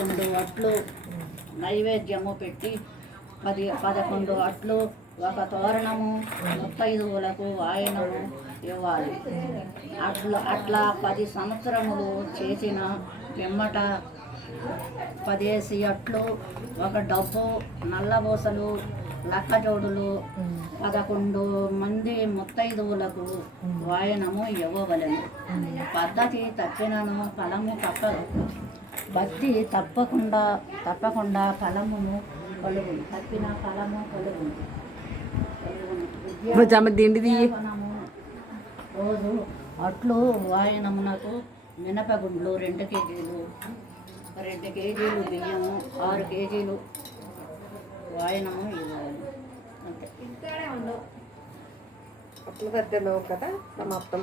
11 అట్లు నైవేద్యము పెట్టి 11 అట్లు ఒక తోరణము ముత్తైదువులకు వాయనము ఇవ్వాలి. అట్లా 10 సంవత్సరములు చేసిన పిమ్మట 10 అట్లు ఒక డబ్బు నల్లబోసలు లక్కజోడులు 11 మంది ముత్తైదువులకు వాయనము ఇవ్వవలెను. పద్ధతి తప్పినను ఫలము తప్పదు. భక్తి తప్పకుండా ఫలమును కలుగును. తప్పిన ఫలము కలుగును. రోజు అట్లు వాయనమునకు మినపగుండ్లు 2 కేజీలు, 2 కేజీలు బియ్యము, 6 కేజీలు వాయనము ఇవ్వాలి. అంతే. అట్ల దగ్గరలో కదా సమాప్తం.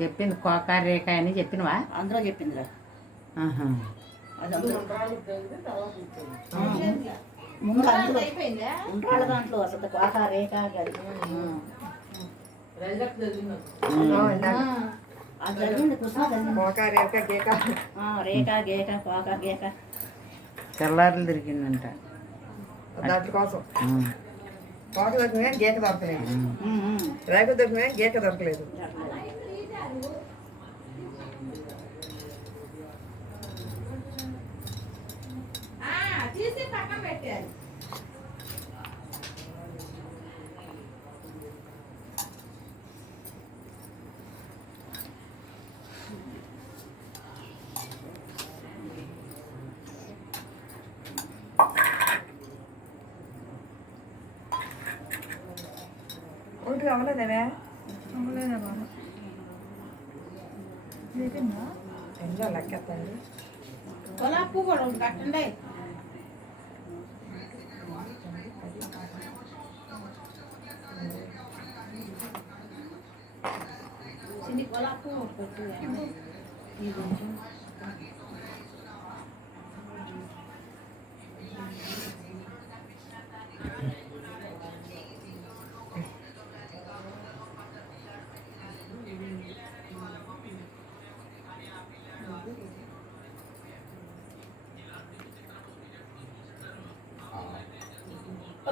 చెప్పింది కోక రేఖ అని చెప్పినవా? అందరూ చెప్పిందిరా. ముందు ఉండ్రాళ్ళ దాంట్లో అసలు కోక రేఖ జరిగింది. కృష్ణ రేఖ గేక కోక గేక తెల్లారులు తిరిగిందంట. దాంట్లో కోసం కోక దొరికినా గీక దొరకలేదు, రేఖ దొరికినా గీక దొరకలేదు. పక్కన పెట్టారు. ఒకటి అవ్వలేదేవే? అవ్వలేదా బాబా? ఎంజో లెక్కెత్తండి. కొలాపు కూడా ఒకటి కట్టండి. కొలాపు ఒకటి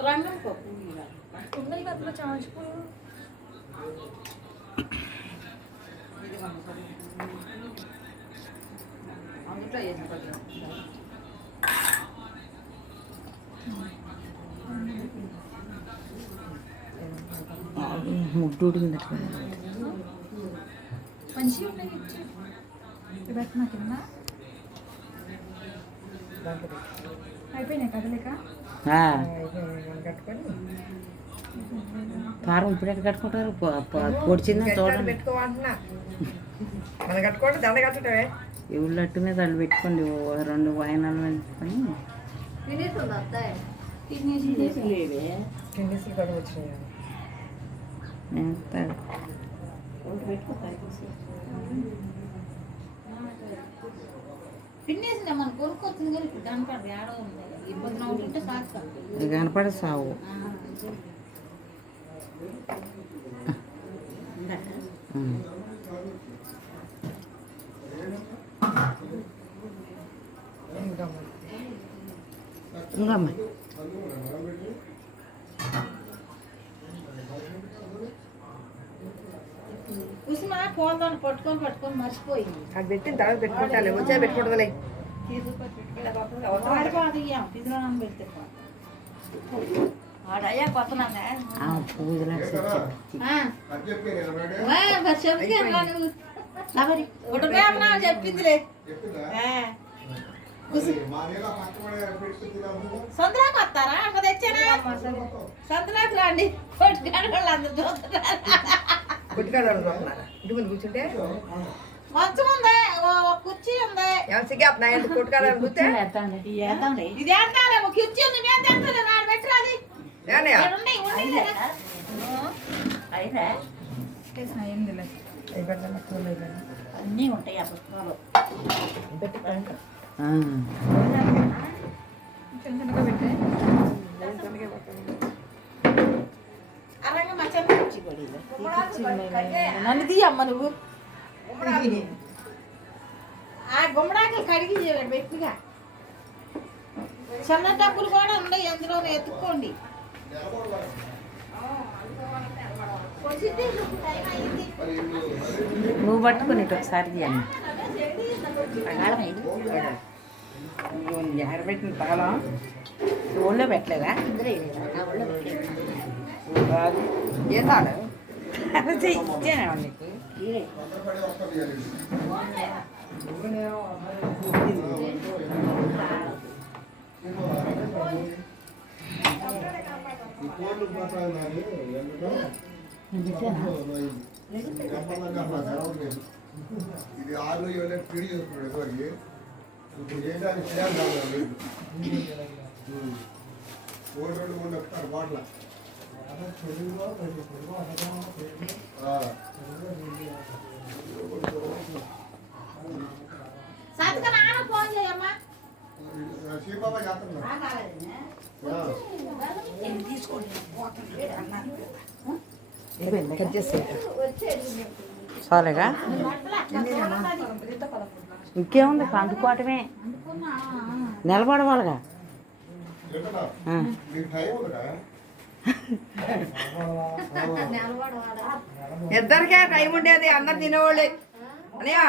రంగం పప్పు ఉన్నాయి కదా చాచిపోయి అందులో ముగ్గుడు మంచిగా ఉన్నాయి. పెట్టినా కింద అయిపోయినాయి కదలేక కారం ఇప్పుడు ఎక్కడ కట్టుకుంటారు? పొడిచిందని చూడండి. పెట్టుకోవాలంటున్నా మనం కట్టుకోండి. దండ కట్టడమే ఎవరు అట్టు మీద వాళ్ళు పెట్టుకోండి. 2 వాయినాలు పెట్టుకొని కిందీసులు కూడా వచ్చినాయి. పిన్నేసిన మనం కొనుక్కొచ్చింది కానీ ఇప్పుడు కనపడదు. ఏడో ఉంది ఇబ్బంది ఉంటే సాగు కనపడ సావు. ఇంకమ్మా కుసుమా పోదాన్ని పట్టుకొని మర్చిపోయింది. అది పెట్టిన తర్వాత పెట్టుకుంటాలి. వచ్చా పెట్టుకుంటుందిలే. ఆడయ్యా కొత్త చెప్పిందిలే. సంతరాకు వస్తారా? అక్కడ తెచ్చానా సంతరాకులు అండి. కూర్చుంటే మంచం ఉంది, కుర్చీ ఉంది. కొట్టుకాలని కూర్చే ఇది అంటారేమో కుర్చీ ఉంది. పెట్టరాది అన్నీ ఉంటాయి ఆ పుస్తకాలు. నన్ను తీయమ్మ నువ్వు. గుమ్మడాకులు కడిగి పెట్టిగా చిన్న డబ్బులు కూడా ఉన్నాయి అందులో ఎత్తుక్కోండి. నువ్వు పట్టుకుని ఇటు ఒకసారి తీయండి. ఎగరబెట్టిన తాళం ఒళ్ళో పెట్టలేదా? ఏ తాళం ఇచ్చాను నీకు. ఇది 6 పిడి చేసుకున్నాడు ఇప్పుడు చేయడానికి చేయాలి కాదు 3 బాటల ఫోన్ చేయమ్మా. శ్రీబాబా చేస్తున్నా చాలేగా ఇంకేముంది అందుకోవటమే నిలబడవాలిగా. మీకు టైం ఉందా? ఇద్దరికే టైం ఉండేది, అందరు తినేవాళ్ళే. అనియా